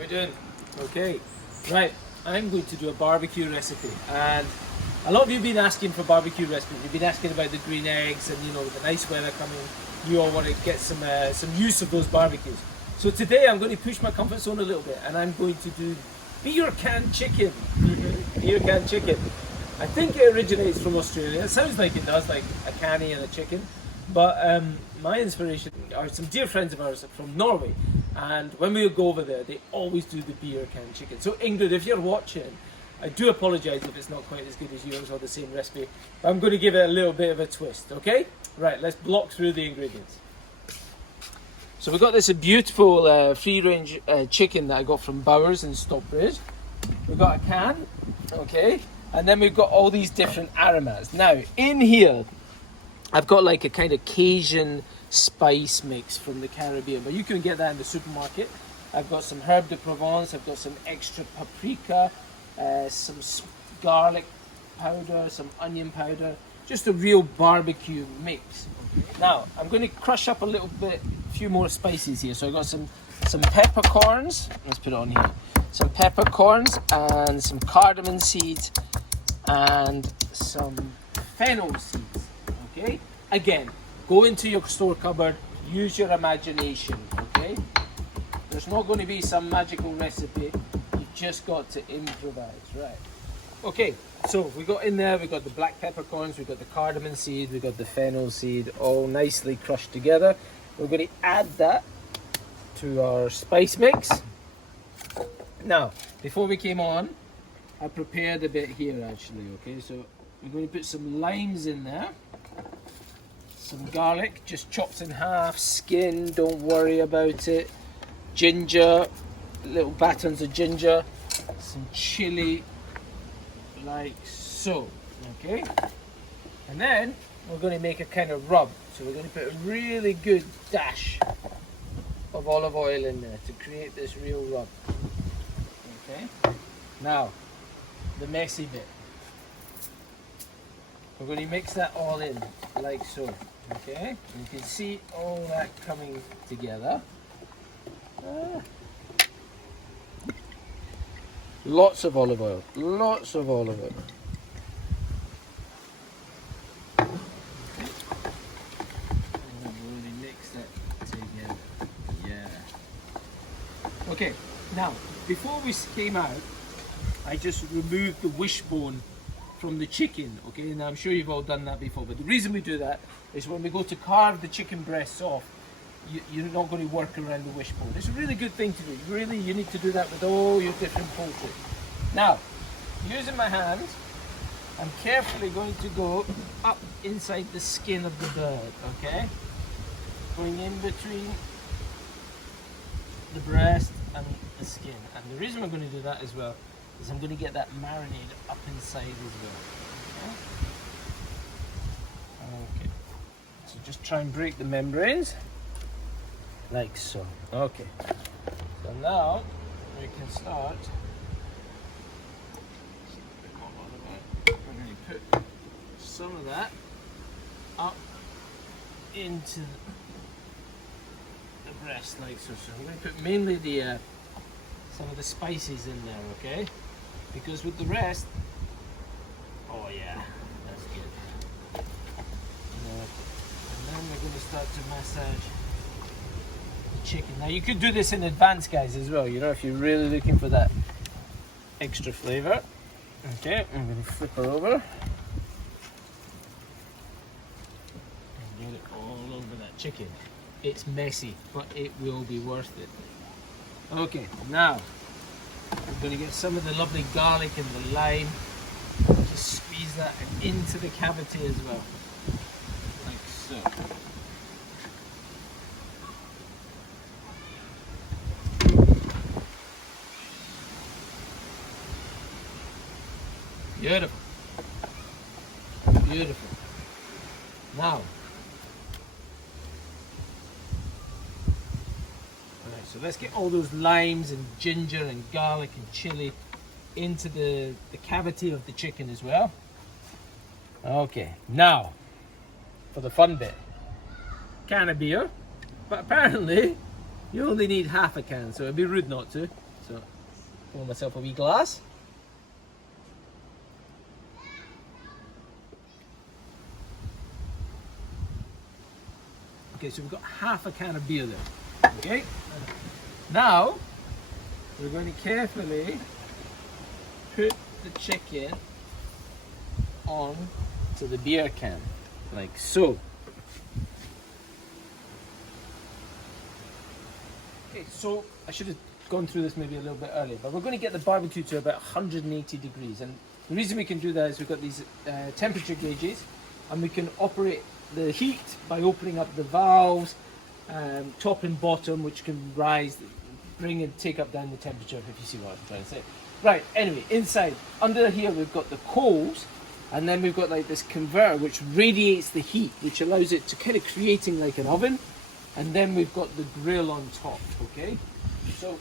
we doing? Okay, right, I'm going to do a barbecue recipe, and a lot of you have been asking for barbecue recipes. You've been asking about the green eggs, and you know, with the nice weather coming, you all want to get some use of those barbecues. So today I'm going to push my comfort zone a little bit, and I'm going to do beer can chicken. Beer can chicken. I think it originates from Australia. It sounds like it does, like a canny and a chicken. But my inspiration are some dear friends of ours from Norway, and when we go over there, they always do the beer can chicken. So Ingrid, if you're watching, I do apologise if it's not quite as good as yours or the same recipe, but I'm going to give it a little bit of a twist, okay? Right, let's block through the ingredients. So we've got this beautiful free-range chicken that I got from Bowers in Stockbridge. We've got a can, okay? And then we've got all these different aromas. Now, in here, I've got like a kind of Cajun spice mix from the Caribbean, but you can get that in the supermarket. I've got some herb de Provence, I've got some extra paprika, some garlic powder, some onion powder, just a real barbecue mix. Now, I'm going to crush up a few more spices here. So I've got some peppercorns, let's put it on here. Some peppercorns and some cardamom seeds and some fennel seeds, okay? Again, go into your store cupboard, use your imagination, okay? There's not going to be some magical recipe, you've just got to improvise, right? Okay, so we got in there, we got the black peppercorns, we got the cardamom seed, we got the fennel seed, all nicely crushed together. We're going to add that to our spice mix. Now, before we came on, I prepared a bit here actually, okay? So we're going to put some limes in there, some garlic, just chopped in half, skin, don't worry about it, ginger, little batons of ginger, some chili, like so, okay? And then we're going to make a kind of rub. So we're going to put a really good dash of olive oil in there to create this real rub. Okay? Now, the messy bit. We're going to mix that all in, like so. Okay? You can see all that coming together. Lots of olive oil. Lots of olive oil. Really mix that together. Yeah. Okay, now, before we came out, I just removed the wishbone from the chicken, okay? Now I'm sure you've all done that before, but the reason we do that is when we go to carve the chicken breasts off, you're not going to work around the wishbone. It's a really good thing to do. Really, you need to do that with all your different poultry. Now, using my hand, I'm carefully going to go up inside the skin of the bird, okay? Going in between the breast and the skin. And the reason I'm going to do that as well is I'm going to get that marinade up inside as well. Okay. So just try and break the membranes, like so. Okay. So now we can start. We're going to put some of that up into the breast, like so. So I'm going to put mainly the some of the spices in there, okay? Because with the rest, oh yeah, that's good. And then we're going to start to massage the chicken. Now you could do this in advance, guys, as well, you know, if you're really looking for that extra flavour. Okay, I'm going to flip her over and get it all over that chicken. It's messy, but it will be worth it. Okay, now we're going to get some of the lovely garlic and the lime. Just squeeze that into the cavity as well, like so. Beautiful. Beautiful. Now, so let's get all those limes and ginger and garlic and chili into the cavity of the chicken as well. Okay, now for the fun bit. Can of beer, but apparently you only need half a can, so it'd be rude not to. So Pour myself a wee glass. Okay, so we've got half a can of beer there. Okay, now we're going to carefully put the chicken on to the beer can, like so. Okay, so I should have gone through this maybe a little bit earlier, but we're going to get the barbecue to about 180 degrees, and the reason we can do that is we've got these temperature gauges, and we can operate the heat by opening up the valves, top and bottom, which can rise, bring and take up down the temperature, if you see what I'm trying to say. Right, anyway, inside, under here we've got the coals, and then we've got like this converter which radiates the heat, which allows it to kind of creating like an oven, and then we've got the grill on top, okay? So,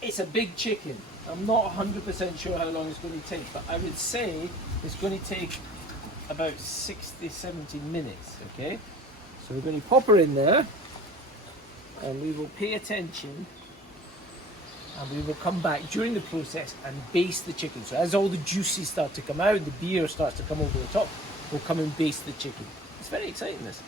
it's a big chicken. I'm not 100% sure how long it's going to take, but I would say it's going to take about 60-70 minutes, okay? So we're going to pop her in there, and we will pay attention, and we will come back during the process and baste the chicken. So as all the juices start to come out, the beer starts to come over the top, we'll come and baste the chicken. It's very exciting, this.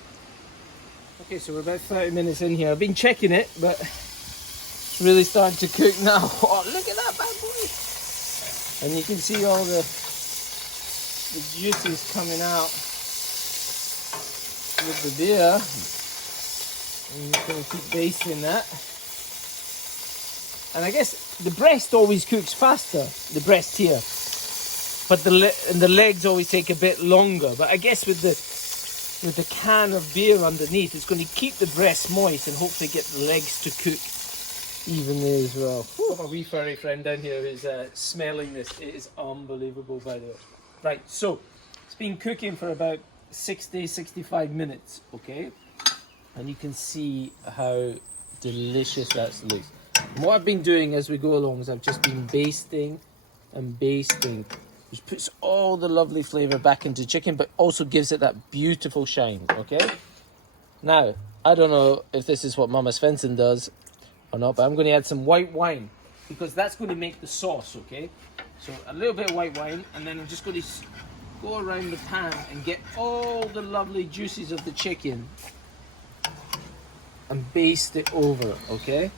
Okay, so we're about 30 minutes in here. I've been checking it, but it's really starting to cook now. Oh, look at that bad boy! And you can see all the juices coming out with the beer. And you're going to keep basting that. And I guess the breast always cooks faster, the breast here. But the legs always take a bit longer. But I guess with the can of beer underneath, it's going to keep the breast moist and hopefully get the legs to cook evenly as well. Whew. My wee furry friend down here is smelling this. It is unbelievable, by the way. Right, so it's been cooking for about 60-65 minutes, okay? And you can see how delicious that looks. And what I've been doing as we go along is I've just been basting and basting, which puts all the lovely flavour back into chicken, but also gives it that beautiful shine, okay? Now, I don't know if this is what Mama Svensson does or not, but I'm going to add some white wine, because that's going to make the sauce, okay? So a little bit of white wine, and then I'm just going to go around the pan and get all the lovely juices of the chicken and baste it over, okay?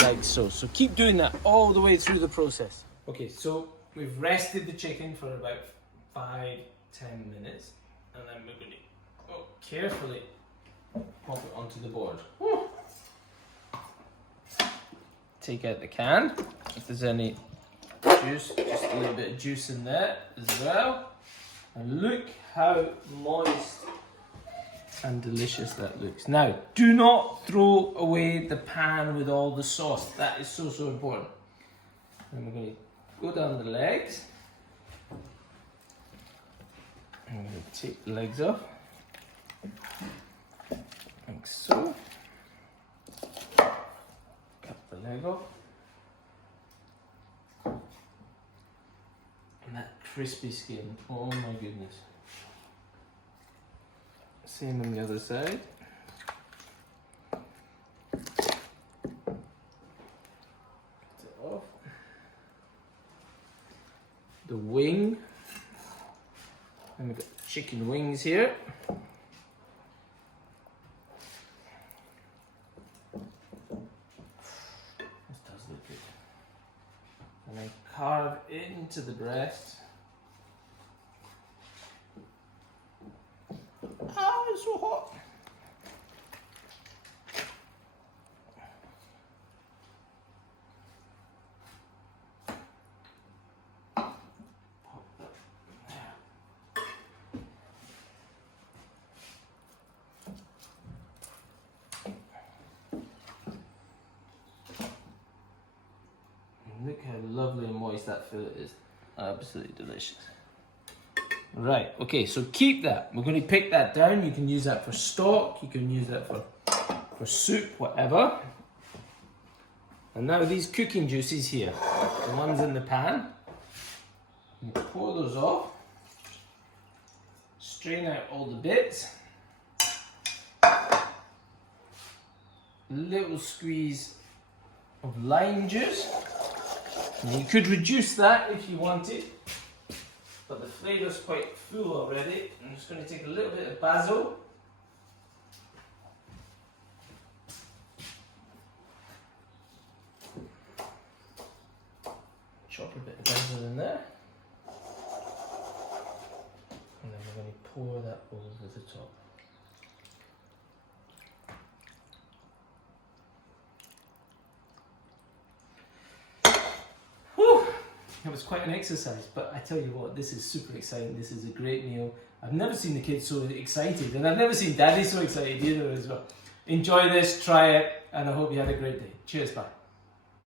Like so. So keep doing that all the way through the process. Okay, so we've rested the chicken for about 5-10 minutes, and then we're going to carefully pop it onto the board. Woo. Take out the can, if there's any juice, just a little bit of juice in there as well. And look how moist and delicious that looks. Now, do not throw away the pan with all the sauce. That is so, so important. And we're going to go down the legs. I'm going to take the legs off, like so. Cut the leg off. And that crispy skin, oh my goodness. Same on the other side. Cut it off. The wing. And we've got chicken wings here. This does look good. And then carve into the breast. Oh, it's so hot. Look how lovely and moist that fillet is. Absolutely delicious. Right, okay, so keep that. We're going to pick that down. You can use that for stock, you can use that for soup, whatever. And now these cooking juices here, the ones in the pan, you pour those off, strain out all the bits, little squeeze of lime juice. And you could reduce that if you wanted, but the flavour's quite full already. I'm just going to take a little bit of basil. Chop a bit of basil in there. And then we're going to pour that over the top. Whew! It was quite an exercise, but I tell you what, this is super exciting. This is a great meal. I've never seen the kids so excited, and I've never seen Daddy so excited either as well. Enjoy this, try it, and I hope you had a great day. Cheers, bye.